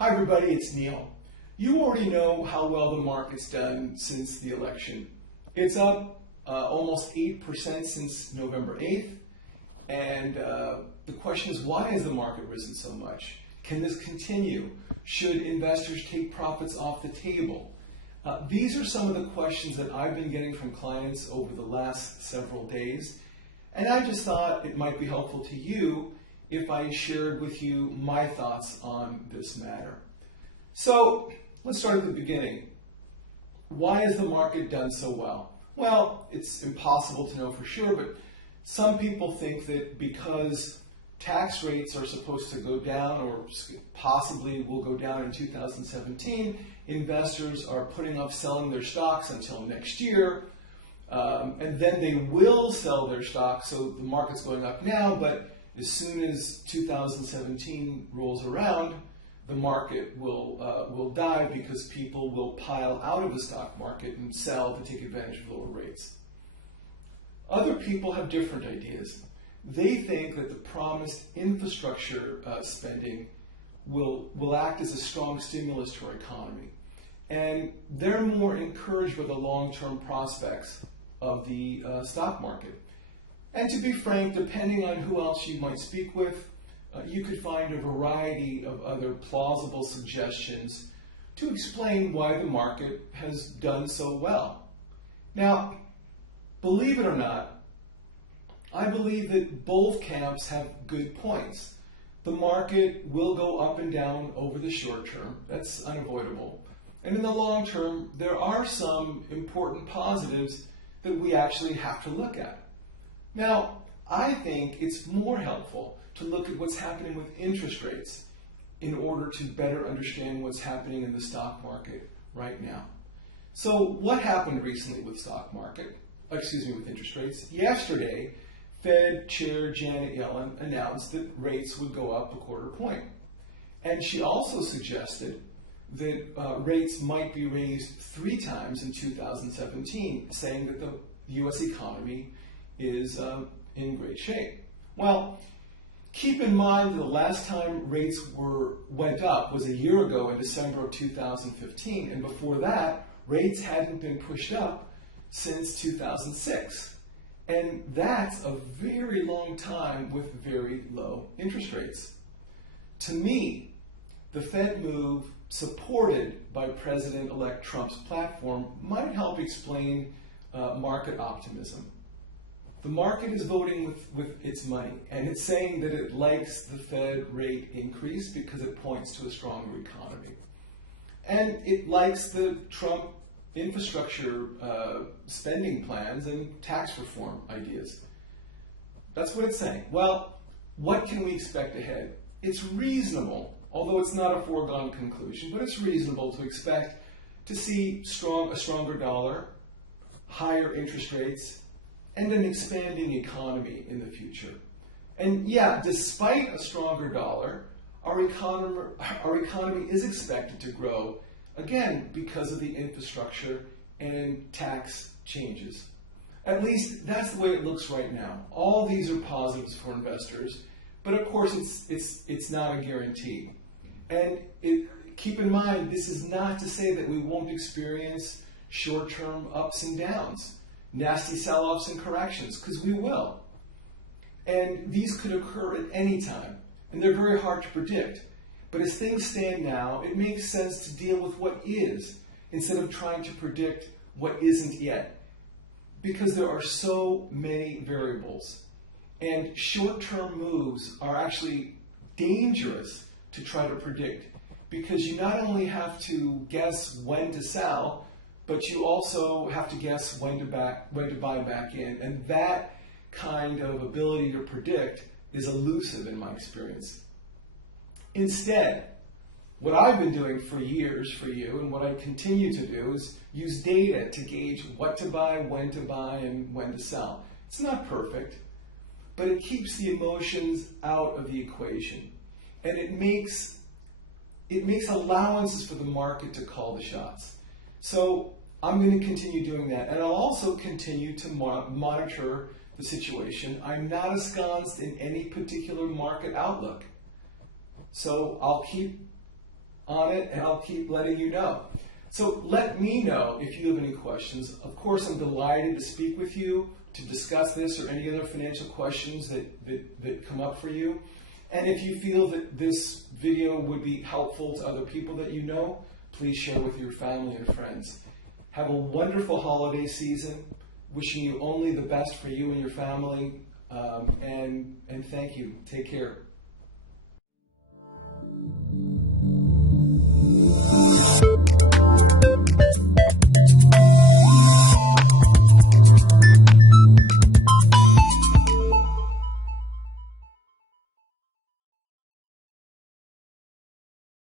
Hi everybody, it's Neil. You already know how well the market's done since the election. It's up almost 8% since November 8th, and the question is, why has the market risen so much? Can this continue? Should investors take profits off the table? These are some of the questions that I've been getting from clients over the last several days, and I just thought it might be helpful to you if I shared with you my thoughts on this matter. So let's start at the beginning. Why has the market done so well? Well, it's impossible to know for sure, but some people think that because tax rates are supposed to go down, or possibly will go down in 2017, investors are putting off selling their stocks until next year, and then they will sell their stocks, so the market's going up now, but as soon as 2017 rolls around, the market will die because people will pile out of the stock market and sell to take advantage of lower rates. Other people have different ideas. They think that the promised infrastructure spending will act as a strong stimulus to our economy. And they're more encouraged by the long-term prospects of the stock market. And to be frank, depending on who else you might speak with, you could find a variety of other plausible suggestions to explain why the market has done so well. Now, believe it or not, I believe that both camps have good points. The market will go up and down over the short term. That's unavoidable. And in the long term, there are some important positives that we actually have to look at. Now, I think it's more helpful to look at what's happening with interest rates in order to better understand what's happening in the stock market right now. So what happened recently with with interest rates? Yesterday, Fed Chair Janet Yellen announced that rates would go up 1/4 point. And she also suggested that rates might be raised 3 times in 2017, saying that the U.S. economy is in great shape. Well, keep in mind that the last time rates went up was a year ago in December of 2015, and before that, rates hadn't been pushed up since 2006. And that's a very long time with very low interest rates. To me, the Fed move, supported by President-elect Trump's platform, might help explain market optimism. The market is voting with its money, and it's saying that it likes the Fed rate increase because it points to a stronger economy. And it likes the Trump infrastructure spending plans and tax reform ideas. That's what it's saying. Well, what can we expect ahead? It's reasonable, although it's not a foregone conclusion, but it's reasonable to expect to see a stronger dollar, higher interest rates, and an expanding economy in the future. And yeah, despite a stronger dollar, our economy is expected to grow, again, because of the infrastructure and tax changes. At least that's the way it looks right now. All these are positives for investors, but of course it's not a guarantee. And keep in mind, this is not to say that we won't experience short-term ups and downs, nasty sell-offs and corrections, because we will. And these could occur at any time, and they're very hard to predict. But as things stand now, it makes sense to deal with what is, instead of trying to predict what isn't yet, because there are so many variables. And short-term moves are actually dangerous to try to predict, because you not only have to guess when to sell, but you also have to guess when to buy back in. And that kind of ability to predict is elusive in my experience. Instead, what I've been doing for years for you, and what I continue to do, is use data to gauge what to buy, and when to sell. It's not perfect, but it keeps the emotions out of the equation. And it makes allowances for the market to call the shots. So I'm going to continue doing that, and I'll also continue to monitor the situation. I'm not ensconced in any particular market outlook. So I'll keep on it, and I'll keep letting you know. So let me know if you have any questions. Of course, I'm delighted to speak with you to discuss this or any other financial questions that come up for you. And if you feel that this video would be helpful to other people that you know, please share with your family and friends. Have a wonderful holiday season. Wishing you only the best for you and your family. And thank you. Take care.